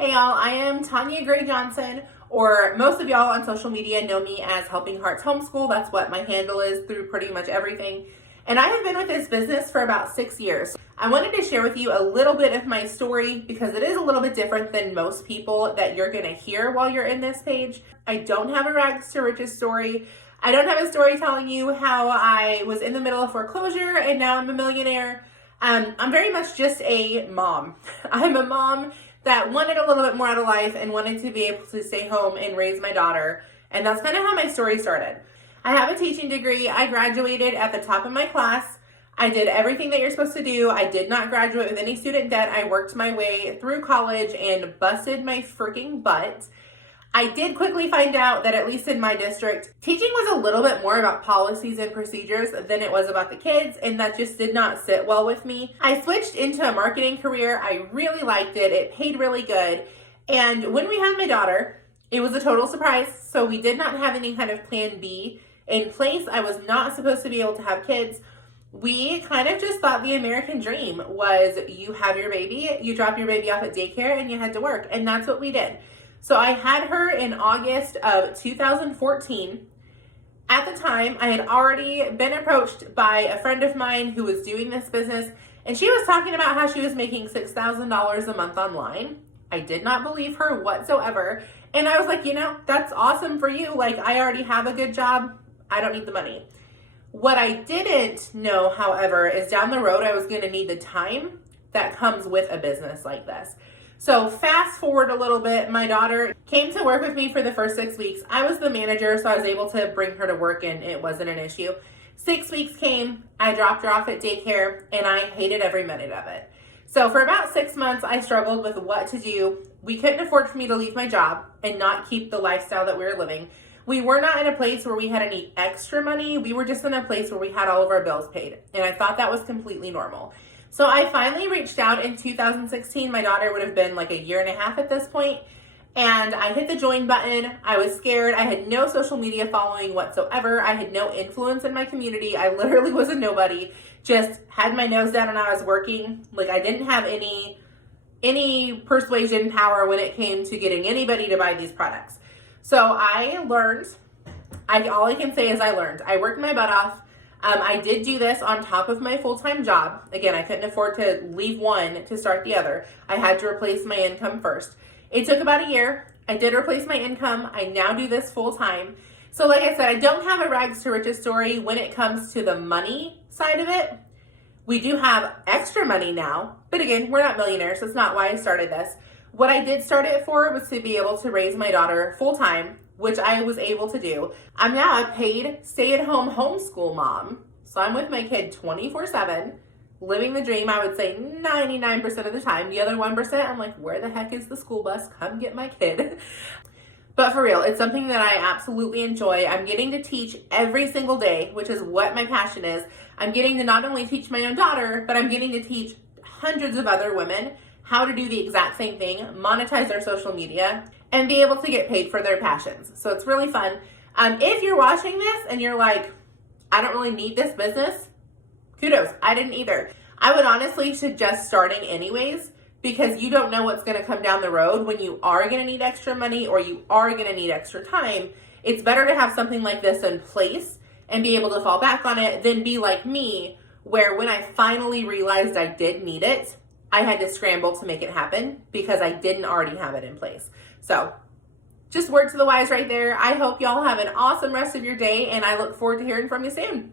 Hey y'all, I am Tanya Gray Johnson, or most of y'all on social media know me as Helping Hearts Homeschool. That's what my handle is through pretty much everything. And I have been with this business for about 6 years. I wanted to share with you a little bit of my story because it is a little bit different than most people that you're gonna hear while you're in this page. I don't have a rags to riches story. I don't have a story telling you how I was in the middle of foreclosure and now I'm a millionaire. I'm very much just a mom. I'm a mom that wanted a little bit more out of life and wanted to be able to stay home and raise my daughter. And that's kind of how my story started. I have a teaching degree. I graduated at the top of my class. I did everything that you're supposed to do. I did not graduate with any student debt. I worked my way through college and busted my freaking butt. I did quickly find out that, at least in my district, teaching was a little bit more about policies and procedures than it was about the kids, and that just did not sit well with me. I switched into a marketing career. I really liked it. It paid really good. And when we had my daughter, it was a total surprise. So we did not have any kind of plan B in place. I was not supposed to be able to have kids. We kind of just thought the American dream was you have your baby, you drop your baby off at daycare, and you head to work. And that's what we did. So I had her in August of 2014. At the time, I had already been approached by a friend of mine who was doing this business, and she was talking about how she was making $6,000 a month online. I did not believe her whatsoever. And I was like, that's awesome for you. Like, I already have a good job. I don't need the money. What I didn't know, however, is down the road, I was going to need the time that comes with a business like this. So fast forward a little bit, my daughter came to work with me for the first 6 weeks. I was the manager, so I was able to bring her to work and it wasn't an issue. 6 weeks came, I dropped her off at daycare and I hated every minute of it. So for about 6 months, I struggled with what to do. We couldn't afford for me to leave my job and not keep the lifestyle that we were living. We were not in a place where we had any extra money. We were just in a place where we had all of our bills paid. And I thought that was completely normal. So I finally reached out in 2016. My daughter would have been like a year and a half at this point. And I hit the join button. I was scared. I had no social media following whatsoever. I had no influence in my community. I literally was a nobody. Just had my nose down and I was working. Like, I didn't have any persuasion power when it came to getting anybody to buy these products. So I learned. All I can say is I learned. I worked my butt off. I did do this on top of my full-time job. Again, I couldn't afford to leave one to start the other. I had to replace my income first. It took about a year. I did replace my income. I now do this full-time. So like I said, I don't have a rags to riches story when it comes to the money side of it. We do have extra money now, but again, we're not millionaires. That's not why I started this. What I did start it for was to be able to raise my daughter full-time, which I was able to do. I'm now a paid stay-at-home homeschool mom. So I'm with my kid 24/7, living the dream, I would say 99% of the time. The other 1%, I'm like, where the heck is the school bus? Come get my kid. But for real, it's something that I absolutely enjoy. I'm getting to teach every single day, which is what my passion is. I'm getting to not only teach my own daughter, but I'm getting to teach hundreds of other women how to do the exact same thing, monetize their social media, and be able to get paid for their passions. So it's really fun. If you're watching this and you're like, I don't really need this business, kudos, I didn't either. I would honestly suggest starting anyways, because you don't know what's gonna come down the road when you are gonna need extra money or you are gonna need extra time. It's better to have something like this in place and be able to fall back on it than be like me, where when I finally realized I did need it, I had to scramble to make it happen because I didn't already have it in place. So just word to the wise right there. I hope y'all have an awesome rest of your day and I look forward to hearing from you soon.